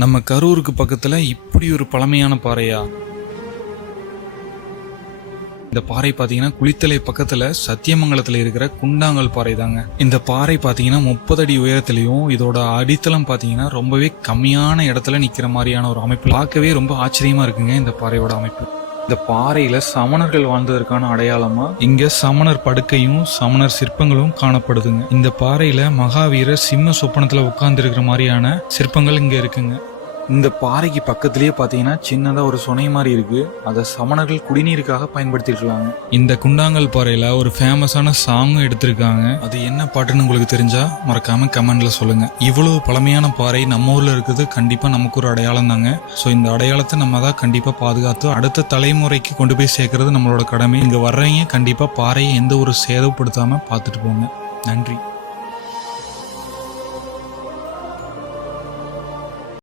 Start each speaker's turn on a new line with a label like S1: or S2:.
S1: நம்ம கரூருக்கு பக்கத்துல இப்படி ஒரு பழமையான பாறையா? இந்த பாறை பாத்தீங்கன்னா குளித்தலை பக்கத்துல சத்தியமங்கலத்துல இருக்கிற குண்டாங்கல் பாறை தாங்க இந்த பாறை பாத்தீங்கன்னா முப்பது அடி உயரத்திலையும் இதோட அடித்தளம் பாத்தீங்கன்னா ரொம்பவே கம்மியான இடத்துல நிக்கிற மாதிரியான ஒரு அமைப்பு. பார்க்கவே ரொம்ப ஆச்சரியமா இருக்குங்க இந்த பாறையோட அமைப்பு. இந்த பாறையில சமணர்கள் வாழ்ந்ததற்கான அடையாளமா? இங்க சமணர் படுக்கையும் சமணர் சிற்பங்களும் காணப்படுதுங்க. இந்த பாறையில மகாவீரர் சிம்ம சொப்பனத்துல உட்கார்ந்து இருக்கிற மாதிரியான சிற்பங்கள் இங்க இருக்குங்க. இந்த பாறைக்கு பக்கத்திலேயே பாத்தீங்கன்னா சின்னதா ஒரு சுனை மாதிரி இருக்கு. அதை சமணர்கள் குடிநீருக்காக பயன்படுத்திட்டு இருக்காங்க. இந்த குண்டாங்கல் பாறையில ஒரு ஃபேமஸான சாங்கும் எடுத்திருக்காங்க. அது என்ன பாட்டுன்னு உங்களுக்கு தெரிஞ்சா மறக்காம கமெண்ட்ல சொல்லுங்க. இவ்வளவு பழமையான பாறை நம்ம ஊர்ல இருக்குது. கண்டிப்பா நமக்கு ஒரு அடையாளம் தாங்க. ஸோ இந்த அடையாளத்தை நம்ம தான் கண்டிப்பா பாதுகாத்து அடுத்த தலைமுறைக்கு கொண்டு போய் சேர்க்கறது நம்மளோட கடமை. இங்க வர்றவங்க கண்டிப்பா பாறையை எந்த ஒரு சேதப்படுத்தாம பார்த்துட்டு போங்க. நன்றி.